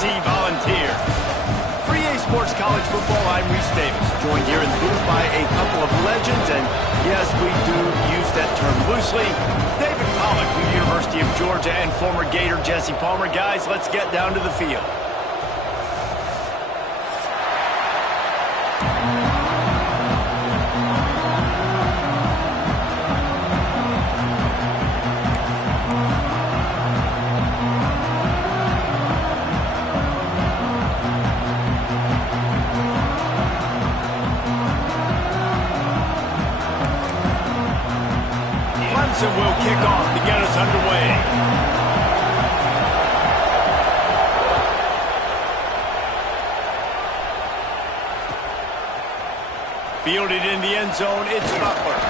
Tennessee Volunteers. For EA Sports College Football, I'm Reese Davis, joined here in the booth by a couple of legends, and yes, we do use that term loosely. David Pollock from the University of Georgia and former Gator Jesse Palmer. Guys, let's get down to the field. Will kick off to get us underway. Fielded in the end zone, it's Butler.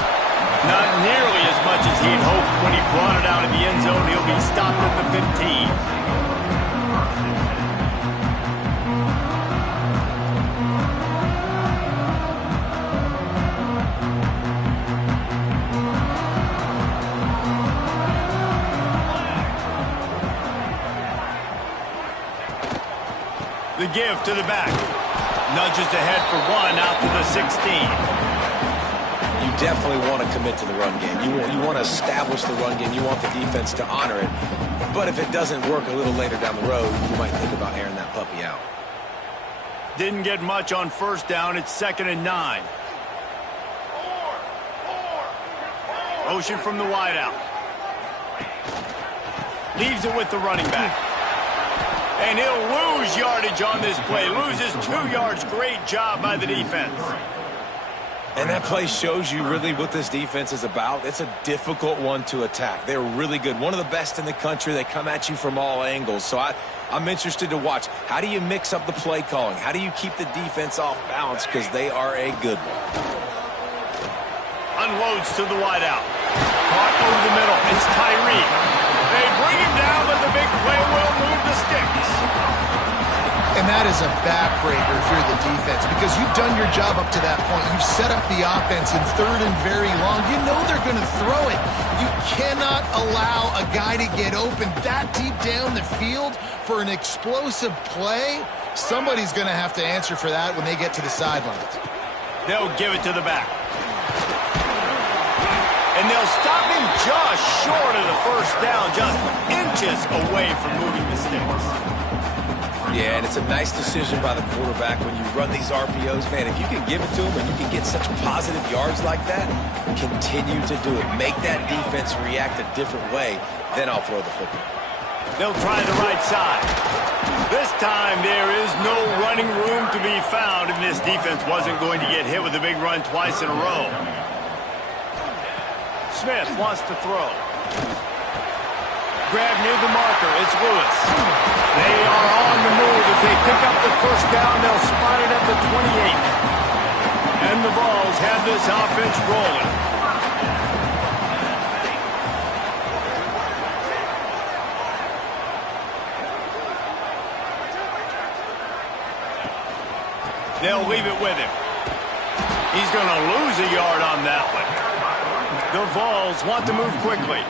Not nearly as much as he'd hoped when he brought it out of the end zone. He'll be stopped at the 15. The give to the back. Nudges ahead for one out to the 16. You definitely want to commit to the run game. You want to establish the run game. You want the defense to honor it. But if it doesn't work a little later down the road, you might think about airing that puppy out. Didn't get much on first down. It's 2nd and 9. Motion from the wideout. Leaves it with the running back. And he'll lose yardage on this play. Loses 2 yards. Great job by the defense. And that play shows you really what this defense is about. It's a difficult one to attack. They're really good. One of the best in the country. They come at you from all angles. So I'm interested to watch. How do you mix up the play calling? How do you keep the defense off balance? Because they are a good one. Unloads to the wideout. Caught over the middle. It's Tyree. They bring him down, but the big play will move the sticks. And that is a backbreaker if you're the defense, because you've done your job up to that point. You've set up the offense in 3rd and very long. You know they're going to throw it. You cannot allow a guy to get open that deep down the field for an explosive play. Somebody's going to have to answer for that when they get to the sidelines. They'll give it to the back. And they'll stop him just short of the first down, just inches away from moving the sticks. Yeah, and it's a nice decision by the quarterback when you run these RPOs. Man, if you can give it to him and you can get such positive yards like that, continue to do it. Make that defense react a different way, then I'll throw the football. They'll try the right side. This time there is no running room to be found, and this defense wasn't going to get hit with a big run twice in a row. Smith wants to throw. Grab near the marker. It's Lewis. They are on the move. As they pick up the first down, they'll spot it at the 28. And the Vols have this offense rolling. They'll leave it with him. He's going to lose a yard on that one. The Vols want to move quickly.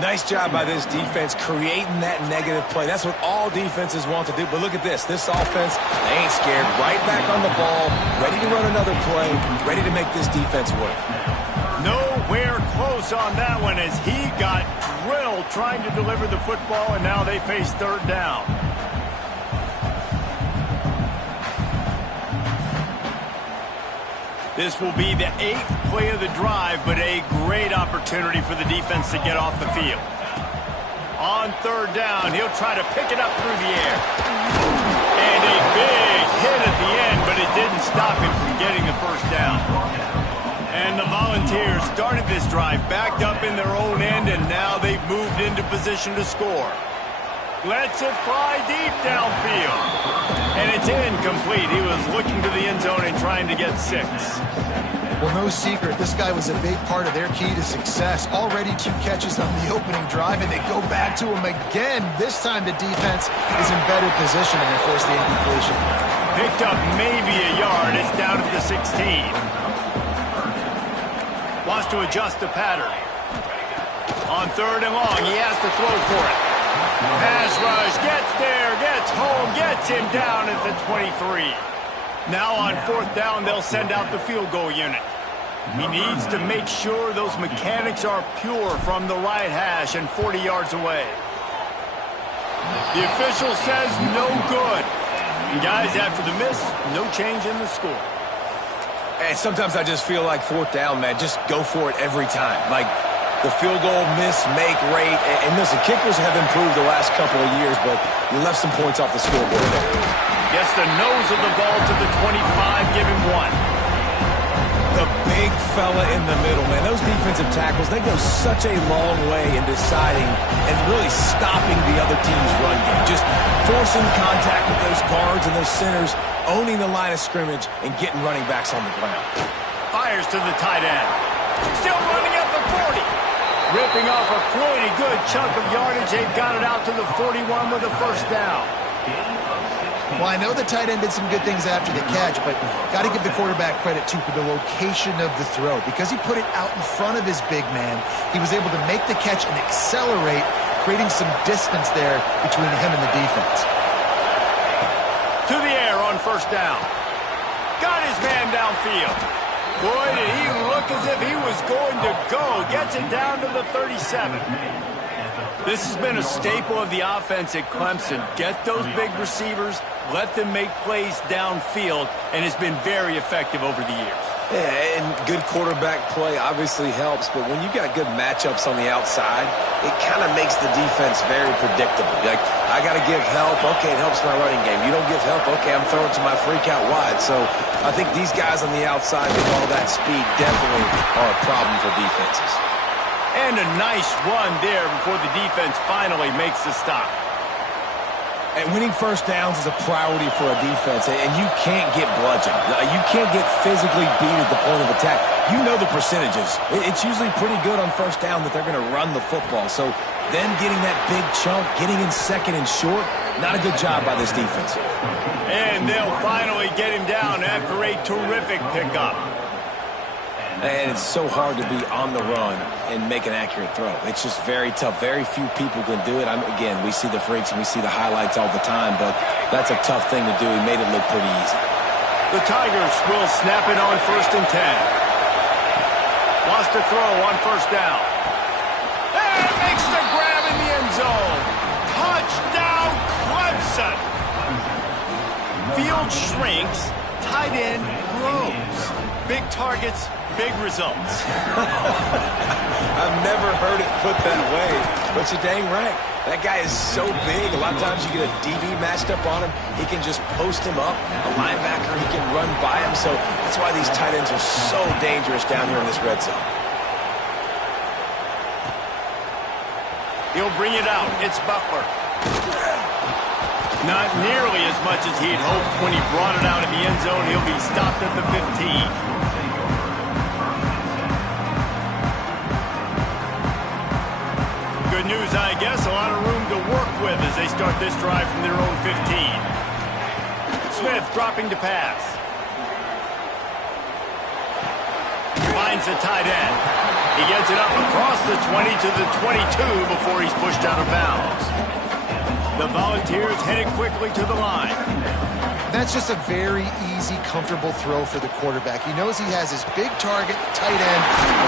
Nice job by this defense creating that negative play. That's what all defenses want to do. But look at this. This offense, they ain't scared. Right back on the ball, ready to run another play, ready to make this defense work. Nowhere close on that one as he got drilled trying to deliver the football, and now they face 3rd down. This will be the 8th play of the drive, but a great opportunity for the defense to get off the field. On 3rd down, he'll try to pick it up through the air. And a big hit at the end, but it didn't stop him from getting the first down. And the Volunteers started this drive backed up in their own end, and now they've moved into position to score. Lets it fly deep downfield. And it's incomplete. He was looking to the end zone and trying to get 6. Well, no secret. This guy was a big part of their key to success. Already 2 catches on the opening drive, and they go back to him again. This time the defense is in better position, and they force the incompletion. Picked up maybe a yard. It's down at the 16. Wants to adjust the pattern. On 3rd and long, he has to throw for it. Pass rush, gets there, gets home, gets him down at the 23. Now on 4th down, they'll send out the field goal unit. He needs to make sure those mechanics are pure from the right hash and 40 yards away. The official says no good. And guys, after the miss, no change in the score. And sometimes I just feel like 4th down, man, just go for it every time. Like the field goal miss, make rate. And listen, kickers have improved the last couple of years, but you left some points off the scoreboard there. Gets the nose of the ball to the 25, give him 1. The big fella in the middle, man. Those defensive tackles, they go such a long way in deciding and really stopping the other team's run game. Just forcing contact with those guards and those centers, owning the line of scrimmage, and getting running backs on the ground. Fires to the tight end. Still running at the 40. Ripping off a pretty good chunk of yardage. They've got it out to the 41 with a 1st down. Well, I know the tight end did some good things after the catch, but got to give the quarterback credit, too, for the location of the throw. Because he put it out in front of his big man, he was able to make the catch and accelerate, creating some distance there between him and the defense. To the air on 1st down. Got his man downfield. Boy, did he look as if he was going to go. Gets it down to the 37. This has been a staple of the offense at Clemson. Get those big receivers, let them make plays downfield, and it's been very effective over the years. Yeah, and good quarterback play obviously helps, but when you got good matchups on the outside, it kind of makes the defense very predictable. Like, I got to give help. Okay, it helps my running game. You don't give help. Okay, I'm throwing to my freak out wide. So I think these guys on the outside with all that speed definitely are a problem for defenses. And a nice run there before the defense finally makes the stop. And winning 1st downs is a priority for a defense, and you can't get bludgeoned. You can't get physically beat at the point of attack. You know the percentages. It's usually pretty good on 1st down that they're going to run the football. So them getting that big chunk, getting in 2nd and short, not a good job by this defense. And they'll finally get him down after a terrific pickup. And it's so hard to be on the run and make an accurate throw. It's just very tough. Very few people can do it. Again, we see the freaks and we see the highlights all the time, but that's a tough thing to do. He made it look pretty easy. The Tigers will snap it on 1st and 10. Wants to throw on 1st down. And makes the grab in the end zone. Touchdown, Clemson. Field shrinks, tight end grows. Big targets, big results. I've never heard it put that way, but you're dang right. That guy is so big. A lot of times you get a DB matched up on him. He can just post him up. A linebacker, he can run by him. So that's why these tight ends are so dangerous down here in this red zone. He'll bring it out. It's Butler. Not nearly as much as he'd hoped when he brought it out in the end zone. He'll be stopped at the 15. Good news, I guess. A lot of room to work with as they start this drive from their own 15. Smith dropping to pass. Finds the tight end. He gets it up across the 20 to the 22 before he's pushed out of bounds. The Volunteers headed quickly to the line. That's just a very easy, comfortable throw for the quarterback. He knows he has his big target, tight end,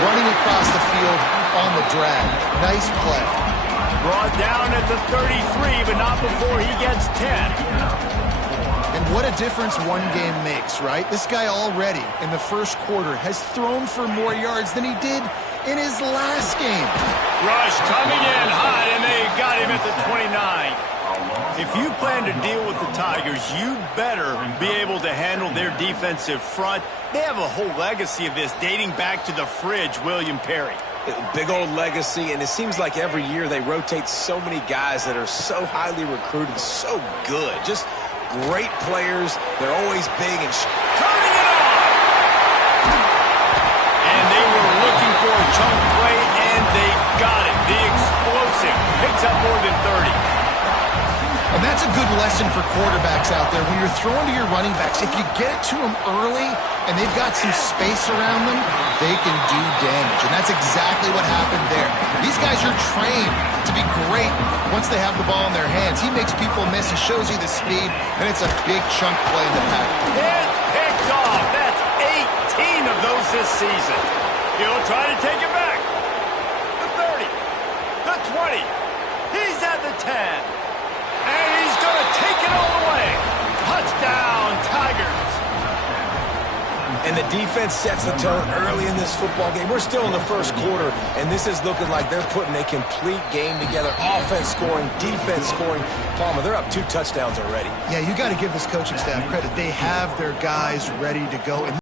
running across the field on the drag. Nice play. Brought down at the 33, but not before he gets 10. And what a difference one game makes, right? This guy already in the 1st quarter has thrown for more yards than he did in his last game. Rush coming in high, and they got him at the 29. If you plan to deal with the Tigers, you better be able to handle their defensive front. They have a whole legacy of this dating back to the fridge, William Perry. Big old legacy, and it seems like every year they rotate so many guys that are so highly recruited, so good. Just great players. They're always big and turning it on! And they were looking for a chunk play, and they got it. The explosive picks up more than 30. And that's a good lesson for quarterbacks out there. When you're throwing to your running backs, if you get it to them early and they've got some space around them, they can do damage. And that's exactly what happened there. These guys are trained to be great once they have the ball in their hands. He makes people miss. He shows you the speed, and it's a big chunk play in the pack. It's picked off. That's 18 of those this season. He'll try to take it back. The 30, the 20. He's at the 10. And he's going to take it all the way. Touchdown, Tigers. And the defense sets the tone early in this football game. We're still in the first quarter, and this is looking like they're putting a complete game together. Offense scoring, defense scoring. Palmer, they're up 2 touchdowns already. Yeah, you got to give this coaching staff credit. They have their guys ready to go. And